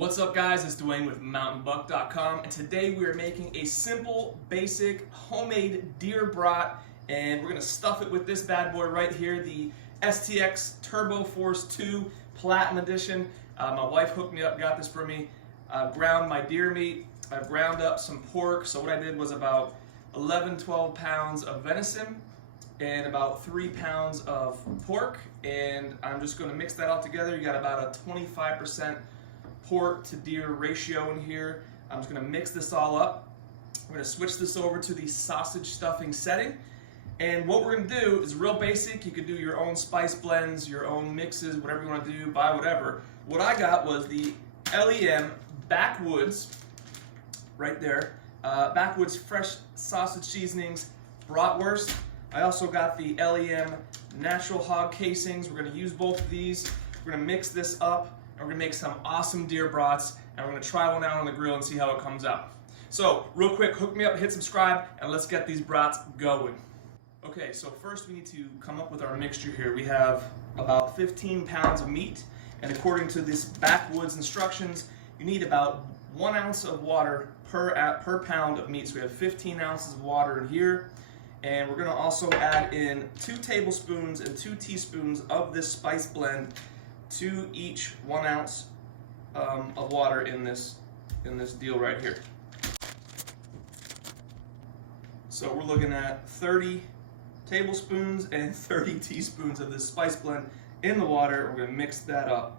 What's up guys, it's Dwayne with mountainbuck.com, and today we are making a simple, basic, homemade deer brat, and we're going to stuff it with this bad boy right here, the STX Turbo Force 2 Platinum Edition. My wife hooked me up, got this for me. I've ground my deer meat, I've ground up some pork, so what I did was about 11-12 pounds of venison and about 3 pounds of pork, and I'm just going to mix that all together. You got about a 25% pork to deer ratio in here. I'm just going to mix this all up. We're going to switch this over to the sausage stuffing setting, and what we're going to do is real basic. You could do your own spice blends, your own mixes, whatever you want to do, buy whatever. What I got was the LEM Backwoods right there, Backwoods fresh sausage seasonings, Bratwurst. I also got the LEM natural hog casings. We're going to use both of these. We're going to mix this up, and we're going to make some awesome deer brats, and we're going to try one out on the grill and see how it comes out. So real quick, hook me up, hit subscribe, and let's get these brats going. Okay, so first we need to come up with our mixture here. We have about 15 pounds of meat, and according to this Backwoods instructions, you need about 1 ounce of water per pound of meat. So we have 15 ounces of water in here. And we're going to also add in 2 tablespoons and 2 teaspoons of this spice blend to each 1 ounce of water in this deal right here. So we're looking at 30 tablespoons and 30 teaspoons of this spice blend in the water. We're going to mix that up.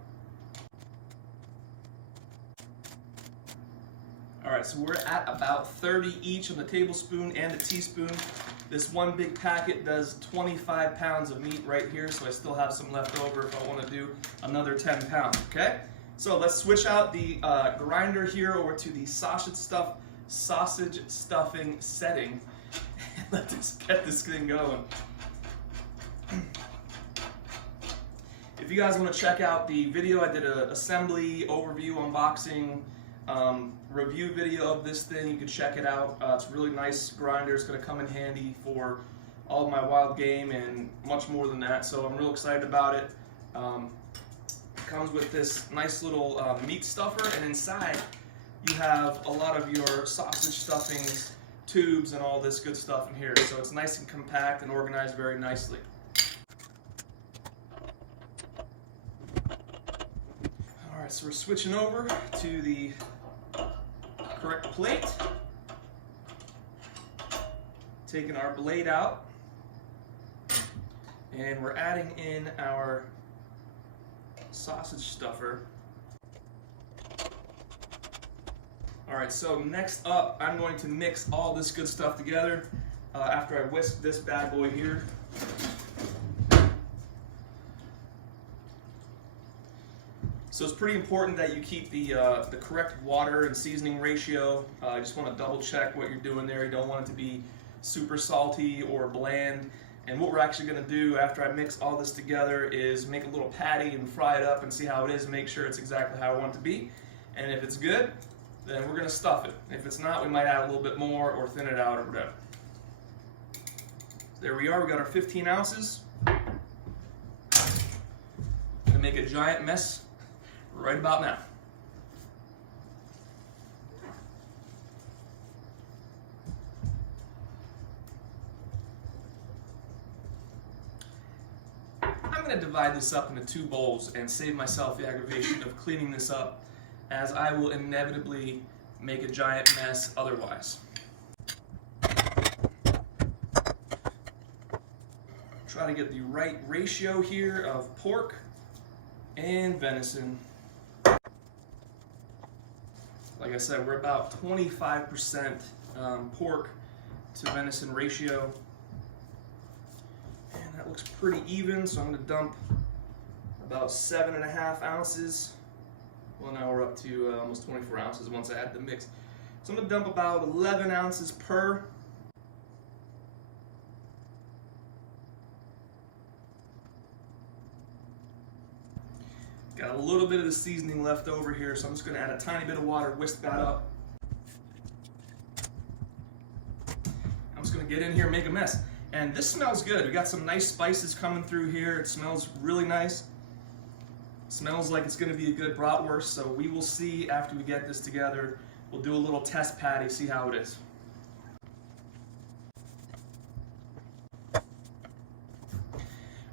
Alright, so we're at about 30 each of the tablespoon and the teaspoon. This one big packet does 25 pounds of meat right here, so I still have some left over if I want to do another 10 pounds, okay? So let's switch out the grinder here over to the sausage stuffing setting. Let's get this thing going. If you guys want to check out the video, I did an assembly, overview, unboxing, review video of this thing. You can check it out. It's a really nice grinder. It's going to come in handy for all of my wild game and much more than that, so I'm real excited about it. It comes with this nice little meat stuffer, and inside you have a lot of your sausage stuffings, tubes, and all this good stuff in here, so it's nice and compact and organized very nicely. Alright, so we're switching over to the correct plate, taking our blade out, and we're adding in our sausage stuffer. Alright, so next up I'm going to mix all this good stuff together after I whisk this bad boy here. So it's pretty important that you keep the correct water and seasoning ratio. I just want to double check what you're doing there. You don't want it to be super salty or bland. And what we're actually going to do after I mix all this together is make a little patty and fry it up and see how it is and make sure it's exactly how I want it to be. And if it's good, then we're going to stuff it. If it's not, we might add a little bit more or thin it out or whatever. There we are. We got our 15 ounces. Going to make a giant mess right about now. I'm going to divide this up into 2 bowls and save myself the aggravation of cleaning this up, as I will inevitably make a giant mess otherwise. Try to get the right ratio here of pork and venison. Like I said, we're about 25% pork to venison ratio. And that looks pretty even, so I'm going to dump about 7.5 ounces. Well, now we're up to almost 24 ounces once I add the mix. So I'm going to dump about 11 ounces per. Got a little bit of the seasoning left over here, so I'm just going to add a tiny bit of water, whisk that up. I'm just going to get in here and make a mess. And this smells good. We got some nice spices coming through here. It smells really nice. Smells like it's going to be a good bratwurst, so we will see after we get this together. We'll do a little test patty, see how it is.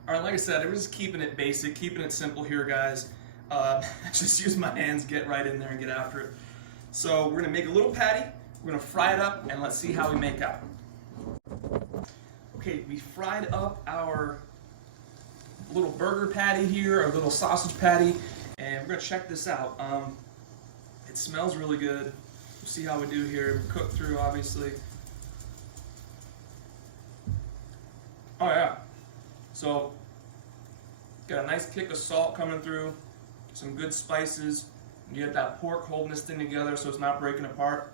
Alright, like I said, we're just keeping it basic, keeping it simple here, guys. Just use my hands, get right in there and get after it. So we're going to make a little patty, we're going to fry it up, and let's see how we make out. Okay, we fried up our little burger patty here, our little sausage patty, and we're going to check this out. It smells really good. We'll see how we do here. We cook through, obviously. Oh yeah. So, got a nice kick of salt coming through, some good spices. You get that pork holding this thing together so it's not breaking apart.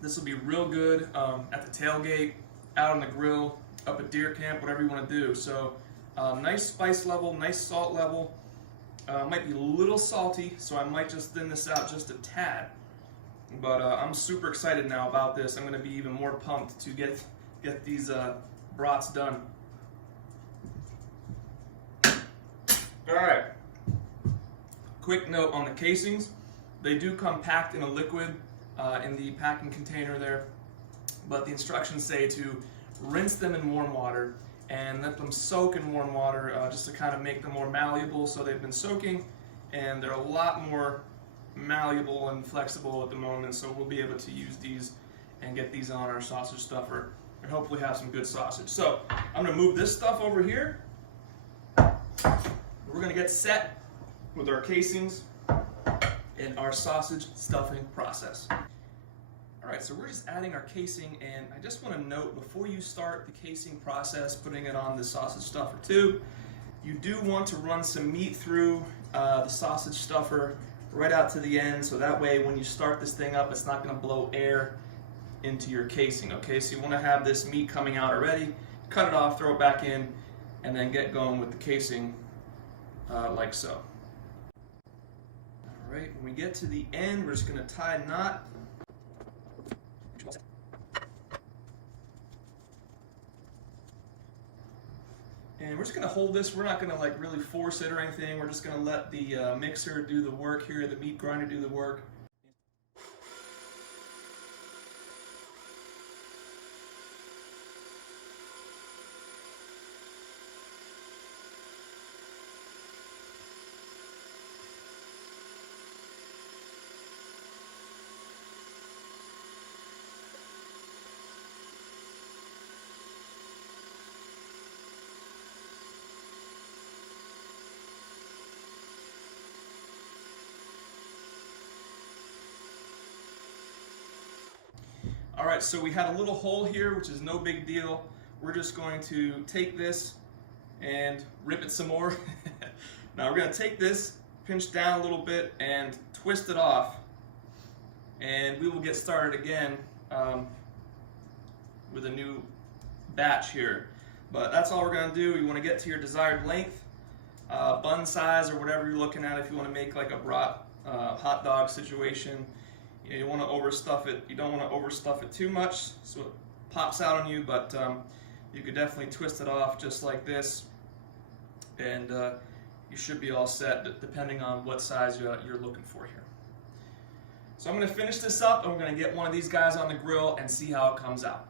This will be real good at the tailgate, out on the grill, up at deer camp, whatever you want to do. So nice spice level, nice salt level. Might be a little salty, so I might just thin this out just a tad. But I'm super excited now about this. I'm going to be even more pumped to get these brats done. Alright, quick note on the casings. They do come packed in a liquid in the packing container there, but the instructions say to rinse them in warm water and let them soak in warm water just to kind of make them more malleable. So they've been soaking and they're a lot more malleable and flexible at the moment, so we'll be able to use these and get these on our sausage stuffer and hopefully have some good sausage. So I'm going to move this stuff over here. We're going to get set with our casings and our sausage stuffing process. Alright, so we're just adding our casing, and I just want to note before you start the casing process, putting it on the sausage stuffer too, you do want to run some meat through the sausage stuffer right out to the end, so that way when you start this thing up, it's not going to blow air into your casing. Okay, so you want to have this meat coming out already, cut it off, throw it back in, and then get going with the casing like so. Alright, when we get to the end, we're just going to tie a knot. And we're just going to hold this. We're not going to like really force it or anything. We're just going to let the mixer do the work here, the meat grinder do the work. Alright, so we had a little hole here, which is no big deal. We're just going to take this and rip it some more. Now we're going to take this, pinch down a little bit, and twist it off. And we will get started again with a new batch here. But that's all we're going to do. You want to get to your desired length, bun size, or whatever you're looking at if you want to make like a brat hot dog situation. You want to overstuff it. You don't want to overstuff it too much so it pops out on you, but you could definitely twist it off just like this, and you should be all set depending on what size you're looking for here. So I'm going to finish this up, and we're going to get one of these guys on the grill and see how it comes out.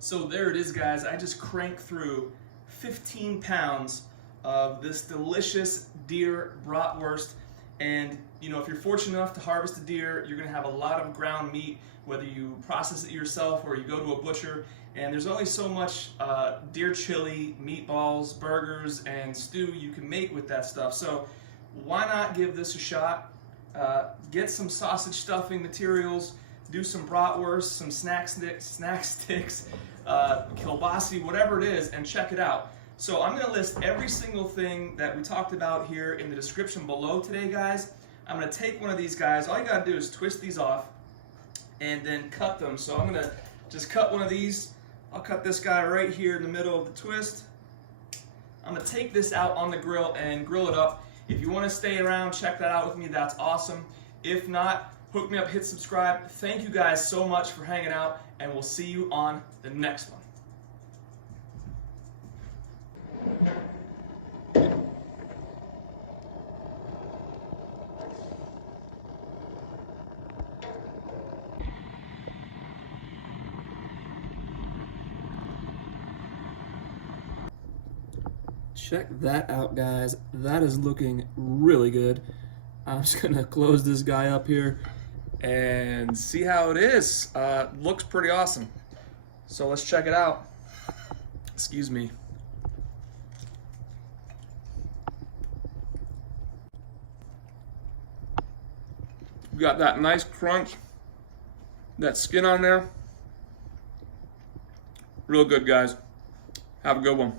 So there it is, guys. I just cranked through 15 pounds of this delicious deer bratwurst. And you know, if you're fortunate enough to harvest a deer, you're going to have a lot of ground meat, whether you process it yourself or you go to a butcher. And there's only so much deer chili, meatballs, burgers, and stew you can make with that stuff. So why not give this a shot? Get some sausage stuffing materials, do some bratwurst, some snack sticks, kielbasa, whatever it is, and check it out. So I'm going to list every single thing that we talked about here in the description below today, guys. I'm going to take one of these guys. All you got to do is twist these off and then cut them. So I'm going to just cut one of these. I'll cut this guy right here in the middle of the twist. I'm going to take this out on the grill and grill it up. If you want to stay around, check that out with me. That's awesome. If not, hook me up, hit subscribe. Thank you guys so much for hanging out, and we'll see you on the next one. check that out, guys. That is looking really good. I'm just gonna close this guy up here and see how it is. Looks pretty awesome. So let's check it out. Excuse me. We got that nice crunch, that skin on there. Real good, guys. Have a good one.